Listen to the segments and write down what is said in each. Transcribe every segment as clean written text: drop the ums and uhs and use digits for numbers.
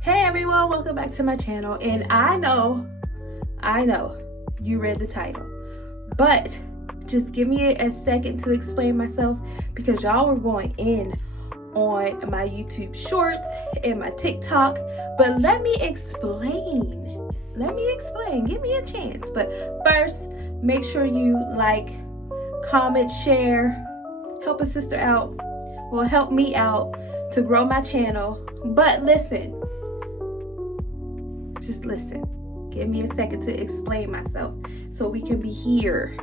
Hey everyone, welcome back to my channel. And I know you read the title, but just give me a second to explain myself because y'all were going in on my YouTube shorts and my TikTok, but let me explain. Give me a chance. But first, make sure you like, comment, share, help a sister out. Well, help me out to grow my channel. But listen, just listen. Give me a second to explain myself so we can be here,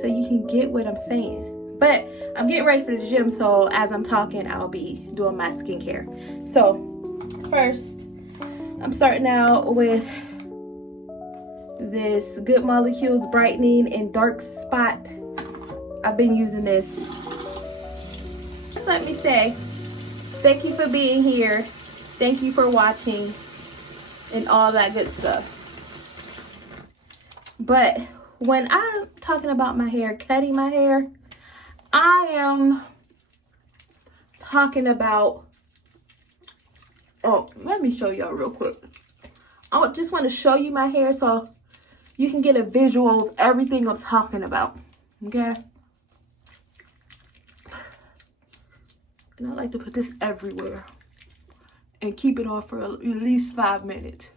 so you can get what I'm saying. But I'm getting ready for the gym, so as I'm talking, I'll be doing my skincare. So first, I'm starting out with this Good Molecules Brightening and Dark Spot. I've been using this. Just let me say, thank you for being here. Thank you for watching and all that good stuff. But when I'm talking about my hair, cutting my hair, I am talking about, let me show y'all real quick. I just want to show you my hair so you can get a visual of everything I'm talking about, okay? And I like to put this everywhere and keep it on for at least 5 minutes.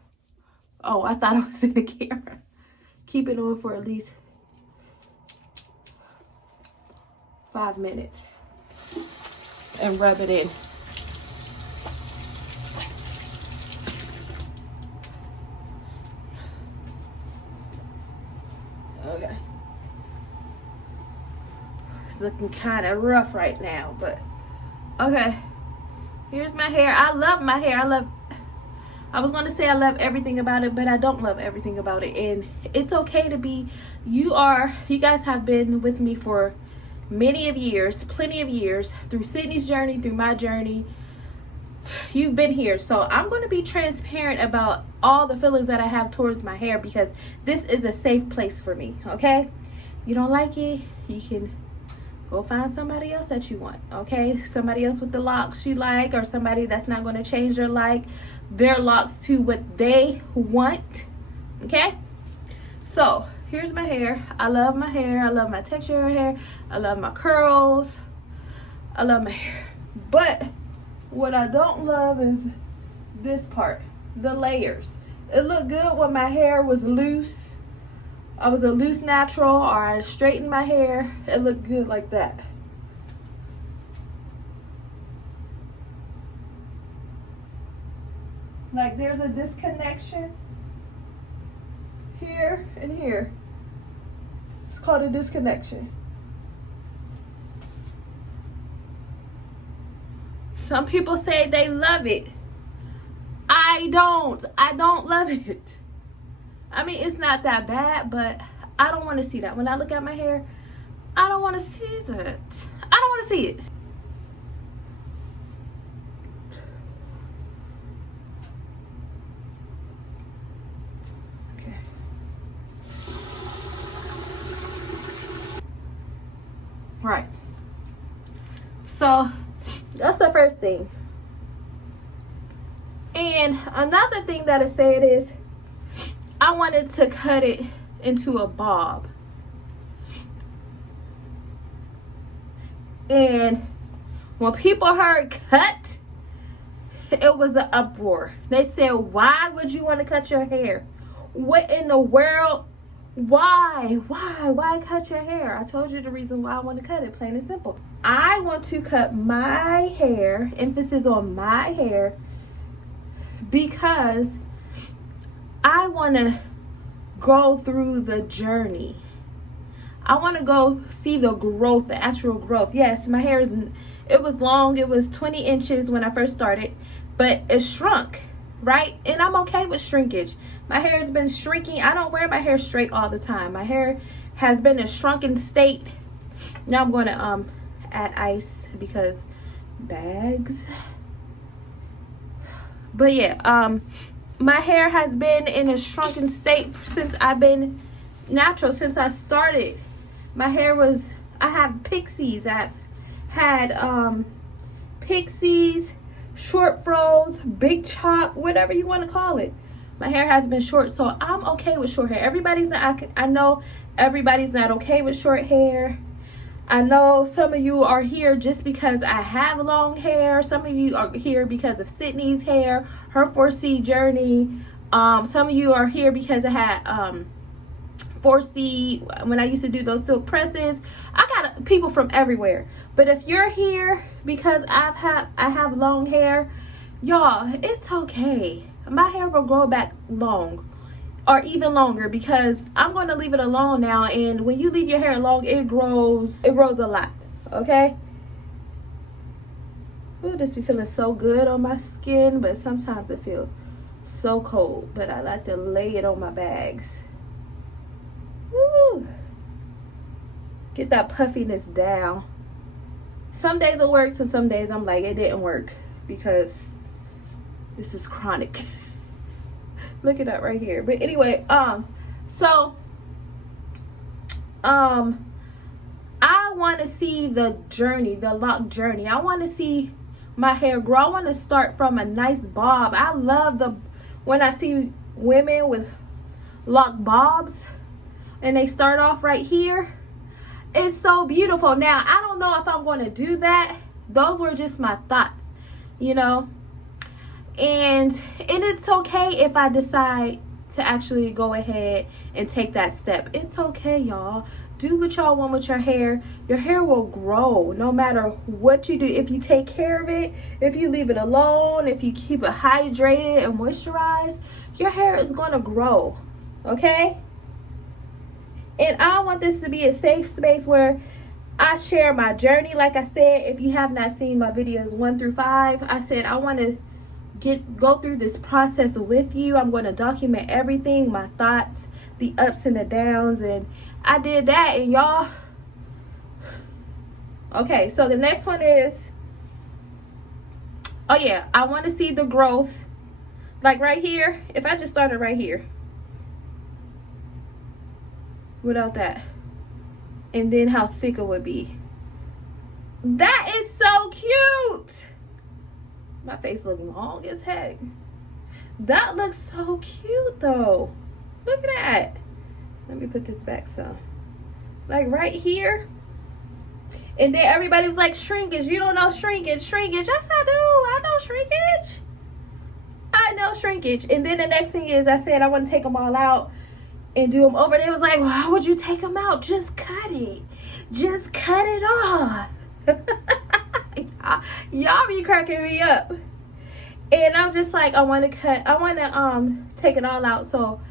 Oh, I thought I was in the camera. Keep it on for at least 5 minutes and rub it in. Okay. It's looking kind of rough right now, but okay. Here's my hair. I love my hair. I was going to say I love everything about it, but I don't love everything about it. And it's okay to be, you guys have been with me for many of years, plenty of years, through Sydney's journey, through my journey. You've been here. So I'm going to be transparent about all the feelings that I have towards my hair because this is a safe place for me, okay? You don't like it, you can go find somebody else that you want, okay? Somebody else with the locks you like, or somebody that's not going to change their locks to what they want, okay? So here's my hair. I love my hair. I love my texture of hair. I love my curls. I love my hair. But what I don't love is this part, the layers. It looked good when my hair was loose. I was a loose natural, or I straightened my hair. It looked good like that. Like there's a disconnection here and here. It's called a disconnection. Some people say they love it. I don't love it. I mean, it's not that bad, but I don't want to see that. When I look at my hair, I don't want to see that. I don't want to see it. Okay. Right. So, that's the first thing. And another thing that I said is, I wanted to cut it into a bob. And when people heard cut, it was an uproar. They said, why would you want to cut your hair? What in the world? Why cut your hair? I told you the reason why I want to cut it, plain and simple. I want to cut my hair, emphasis on my hair, because I want to go through the journey. I want to go see the growth, the actual growth. Yes, my hair it was long. It was 20 inches when I first started, but it shrunk, right? And I'm okay with shrinkage. My hair has been shrinking. I don't wear my hair straight all the time. My hair has been in a shrunken state. Now I'm going to add ice because bags. But yeah, my hair has been in a shrunken state since I've been natural, since I started. My hair was, I have pixies. I've had pixies, short big chop, whatever you want to call it. My hair has been short, so I'm okay with short hair. Everybody's not, I know everybody's not okay with short hair. I know some of you are here just because I have long hair. Some of you are here because of Sydney's hair, her 4C journey. Some of you are here because I had 4C when I used to do those silk presses. I got people from everywhere. But if you're here because I have long hair, y'all, it's okay. My hair will grow back long or even longer because I'm going to leave it alone now. And when you leave your hair long, it grows a lot. Okay. Ooh, this be feeling so good on my skin, but sometimes it feels so cold. But I like to lay it on my bags. Woo. Get that puffiness down. Some days it works and some days I'm like, it didn't work because this is chronic. Look at that right here. But anyway, I want to see the journey, the lock journey. I want to see my hair grow. I want to start from a nice bob. I love when I see women with lock bobs and they start off right here. It's so beautiful. Now, I don't know if I'm going to do that. Those were just my thoughts, you know. And it's okay if I decide to actually go ahead and take that step. It's okay, y'all. Do what y'all want with your hair. Your hair will grow no matter what you do. If you take care of it, if you leave it alone, if you keep it hydrated and moisturized, your hair is going to grow, okay? And I want this to be a safe space where I share my journey. Like I said, if you have not seen my videos 1 through 5, I said I want to go through this process with you. I'm going to document everything, my thoughts, the ups and the downs, and I did that. And y'all, okay, so the next one is, oh yeah, I want to see the growth, like right here. If I just started right here without that, and then how thick it would be. That is so cute. My face looks long as heck. That looks so cute though. Look at that. Let me put this back some. Like right here. And then everybody was like, shrinkage. You don't know shrinkage. Shrinkage. Yes, I do. I know shrinkage. I know shrinkage. And then the next thing is I said I want to take them all out and do them over. They was like, well, how would you take them out? Just cut it. Just cut it off. Y'all be cracking me up. And I'm just like, I want to take it all out. So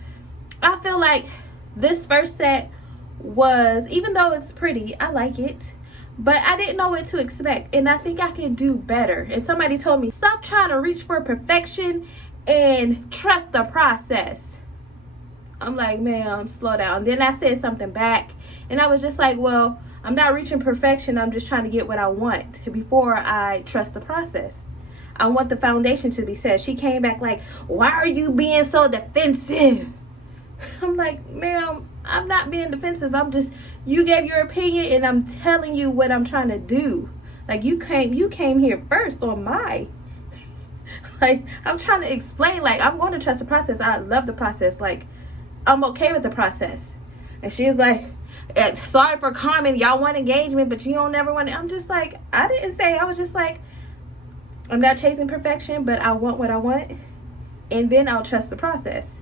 I feel like this first set was, even though it's pretty, I like it, but I didn't know what to expect, and I think I can do better. And somebody told me, stop trying to reach for perfection and trust the process. I'm like, man, slow down. Then I said something back, and I was just like, well, I'm not reaching perfection. I'm just trying to get what I want before I trust the process. I want the foundation to be set. She came back like, why are you being so defensive? I'm like, ma'am, I'm not being defensive. You gave your opinion and I'm telling you what I'm trying to do. Like you came here first on my, like I'm trying to explain, like I'm going to trust the process. I love the process. Like I'm okay with the process. And she's like, sorry for comment. Y'all want engagement, but you don't never want it. I'm just like, I didn't say, I was just like, I'm not chasing perfection, but I want what I want. And then I'll trust the process.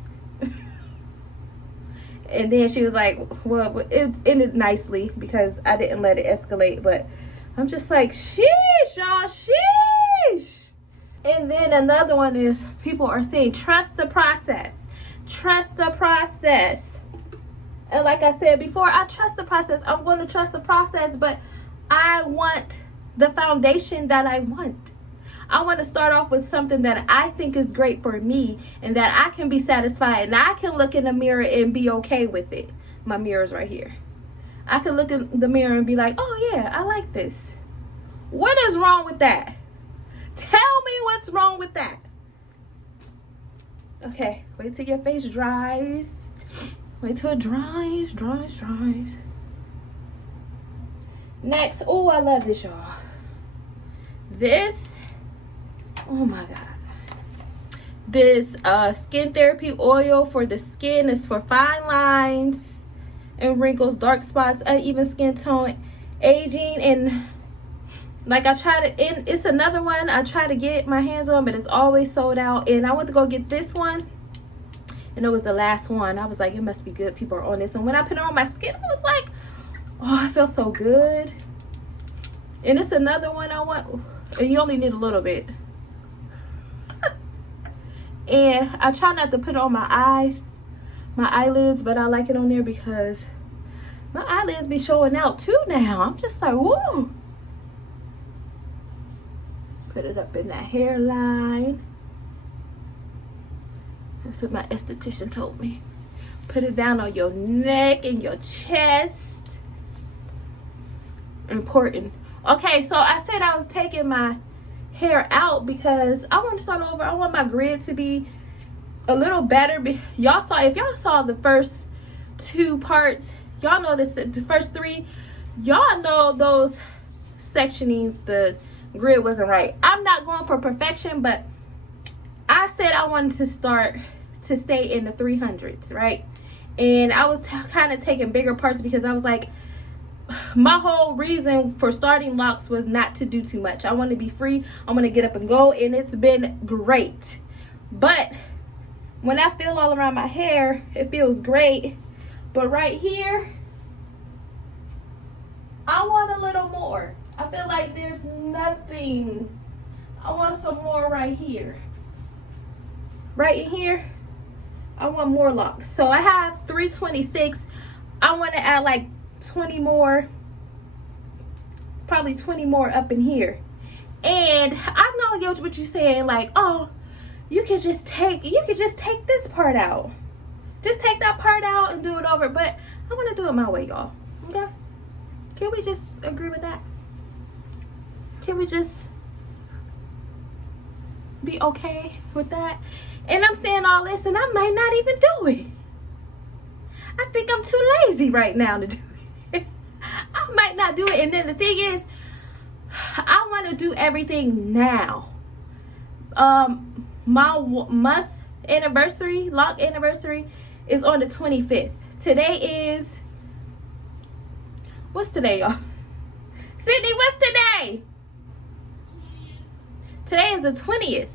And then she was like, well, it ended nicely because I didn't let it escalate. But I'm just like, sheesh, y'all, sheesh. And then another one is people are saying, trust the process. Trust the process. And like I said before, I trust the process. I'm going to trust the process, but I want the foundation that I want. I want to start off with something that I think is great for me and that I can be satisfied and I can look in the mirror and be okay with it. My mirror's right here. I can look in the mirror and be like, oh yeah, I like this. What is wrong with that? Tell me what's wrong with that. Okay, wait till your face dries. Wait till it dries. Next, oh, I love this, y'all. This, oh my God. this skin therapy oil for the skin. It's for fine lines and wrinkles, dark spots, uneven skin tone, aging. And like I try to, and it's another one I try to get my hands on, but it's always sold out. And I went to go get this one, and it was the last one. I was like, it must be good, people are on this. And when I put it on my skin, I was like, oh, I feel so good. And it's another one I want, and you only need a little bit. And I try not to put it on my eyes, my eyelids, but I like it on there because my eyelids be showing out too now. I'm just like, whoa. Put it up in that hairline. That's what my esthetician told me. Put it down on your neck and your chest. Important. Okay, so I said I was taking my hair out because I want to start over. I want my grid to be a little better. Y'all saw, if y'all saw the first 2 parts, y'all know this, the first 3, y'all know those sectionings, the grid wasn't right. I'm not going for perfection, but I said I wanted to start to stay in the 300s, right? And I was kind of taking bigger parts because I was like, my whole reason for starting locks was not to do too much. I want to be free. I want to get up and go, and it's been great. But when I feel all around my hair, it feels great. But right here, I want a little more. I feel like there's nothing. I want some more right here. Right in here, I want more locks. So I have 326. I want to add like 20 more, probably 20 more up in here. And I know what you're saying, like, oh, you could just take this part out. Just take that part out and do it over. But I want to do it my way, y'all. Okay? Can we just agree with that? Can we just be okay with that? And I'm saying all this, and I might not even do it. I think I'm too lazy right now to do it. I might not do it. And then the thing is, I want to do everything now. My month anniversary, lock anniversary, is on the 25th. Today is, what's today, y'all? Sydney, what's today? Today is the 20th,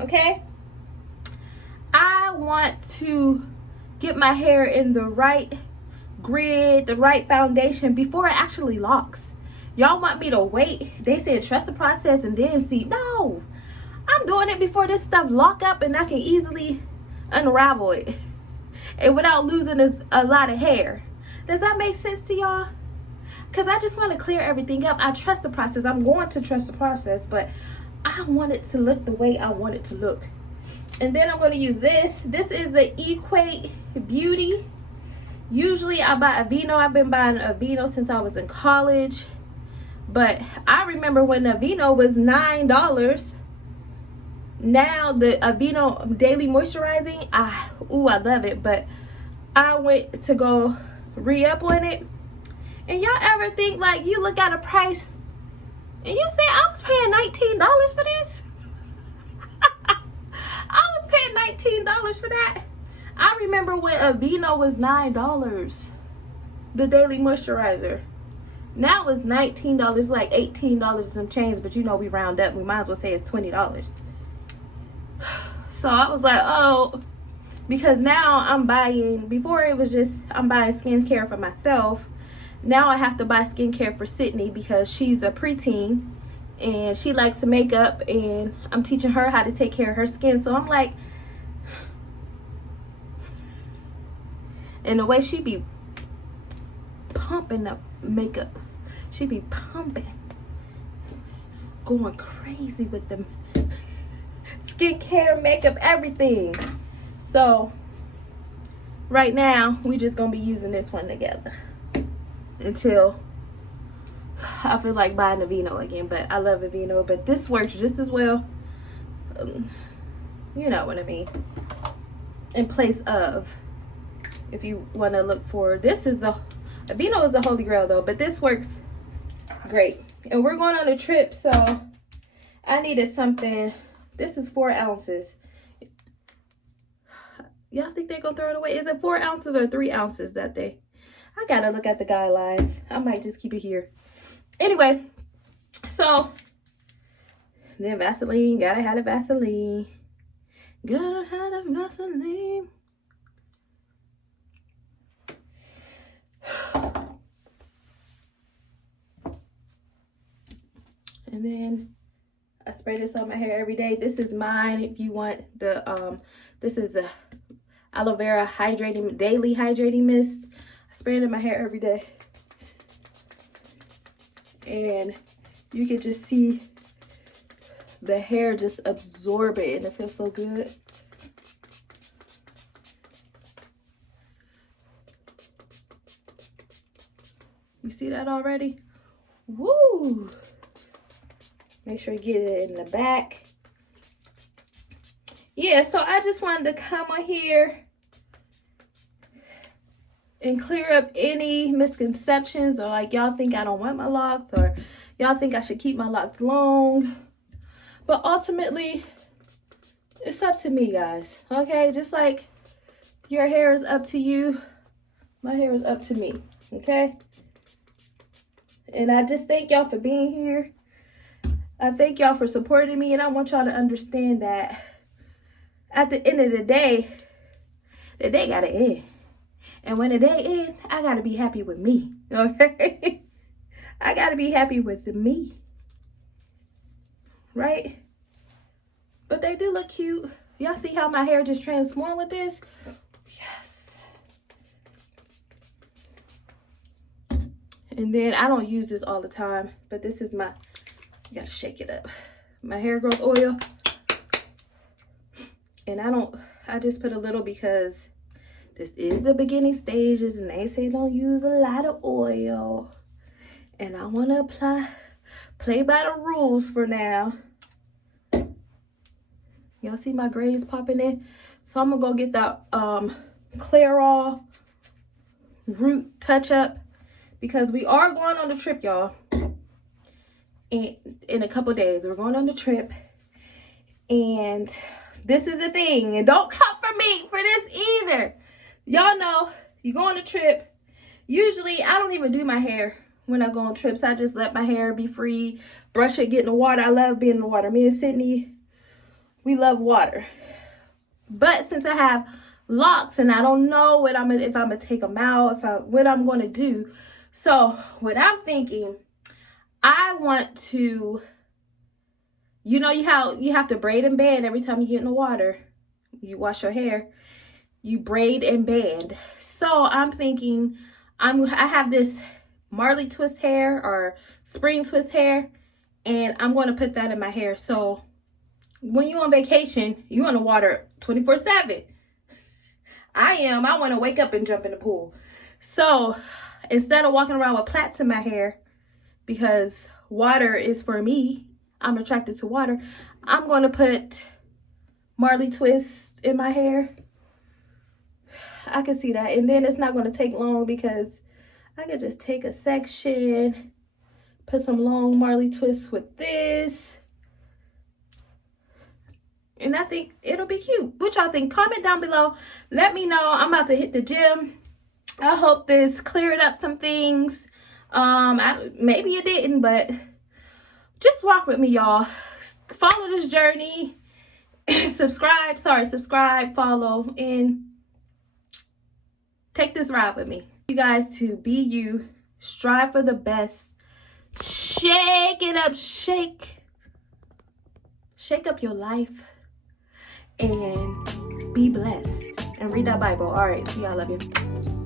okay? I want to get my hair in the right grid, the right foundation before it actually locks. Y'all want me to wait? They said trust the process and then see. No, I'm doing it before this stuff lock up and I can easily unravel it and without losing a lot of hair. Does that make sense to y'all? Because I just want to clear everything up. I trust the process. I'm going to trust the process, but I want it to look the way I want it to look. And then I'm going to use this. This is the Equate Beauty. Usually I buy Aveeno. I've been buying Aveeno since I was in college. But I remember when Aveeno was $9. Now the Aveeno Daily Moisturizing, I love it. But I went to go re-up on it. And y'all ever think, like, you look at a price and you say, I was paying $19 for this? I was paying $19 for that. I remember when Aveeno was $9, the daily moisturizer. Now it's $19, like $18 and some change, but you know we round up. We might as well say it's $20. So I was like, oh, because now I'm buying, before it was just, I'm buying skincare for myself. Now I have to buy skincare for Sydney because she's a preteen and she likes makeup, and I'm teaching her how to take care of her skin. So I'm like, and the way she be pumping up makeup, she be pumping, going crazy with them skincare, makeup, everything. So right now we just gonna be using this one together until I feel like buying Aveeno again. But I love Aveeno, but this works just as well. You know what I mean, in place of, if you want to look for, this is the Aveeno is the holy grail though, but this works great. And we're going on a trip, so I needed something. This is 4 ounces. Y'all think they're gonna throw it away? Is it 4 ounces or 3 ounces that they? I gotta look at the guidelines. I might just keep it here. Anyway, so then Vaseline, gotta have the Vaseline. Gotta have the Vaseline. And then I spray this on my hair every day. This is mine. If you want the this is a aloe vera hydrating daily hydrating mist. I spray it in my hair every day, and you can just see the hair just absorb it, and it feels so good. You see that already? Woo! Make sure you get it in the back. Yeah, so I just wanted to come on here and clear up any misconceptions, or like y'all think I don't want my locks, or y'all think I should keep my locks long. But ultimately, it's up to me, guys. Okay, just like your hair is up to you, my hair is up to me. Okay? And I just thank y'all for being here. I thank y'all for supporting me, and I want y'all to understand that at the end of the day gotta end. And when the day ends, I gotta be happy with me, okay? I gotta be happy with me, right? But they do look cute. Y'all see how my hair just transformed with this? Yes. And then I don't use this all the time, but this is my, you gotta shake it up, my hair growth oil. And I just put a little because this is the beginning stages, and they say don't use a lot of oil. And I want to play by the rules for now. Y'all see my grays popping in? So I'm going to go get the Clairol root touch up, because we are going on the trip, y'all. In a couple days, we're going on the trip. And this is the thing, and don't come for me for this either. Y'all know, you go on a trip. Usually, I don't even do my hair when I go on trips. I just let my hair be free, brush it, get in the water. I love being in the water. Me and Sydney, we love water. But since I have locks, and I don't know if I'm gonna take them out, what I'm gonna do. So what I'm thinking, I want to. You know how you have to braid and band every time you get in the water. You wash your hair. You braid and band. So I'm thinking I have this Marley twist hair or spring twist hair, and I'm going to put that in my hair. So when you're on vacation, you're in the water 24/7. I want to wake up and jump in the pool. So instead of walking around with plaits in my hair, because water is for me, I'm attracted to water, I'm going to put Marley twist in my hair. I can see that. And then it's not going to take long, because I could just take a section, put some long Marley twists with this. And I think it'll be cute. What y'all think? Comment down below. Let me know. I'm about to hit the gym. I hope this cleared up some things. Maybe it didn't, but just walk with me, y'all. Follow this journey. Subscribe, follow, and take this ride with me. You guys to be you. Strive for the best. Shake it up. Shake up your life. And be blessed. And read that Bible. All right. See y'all. Love you.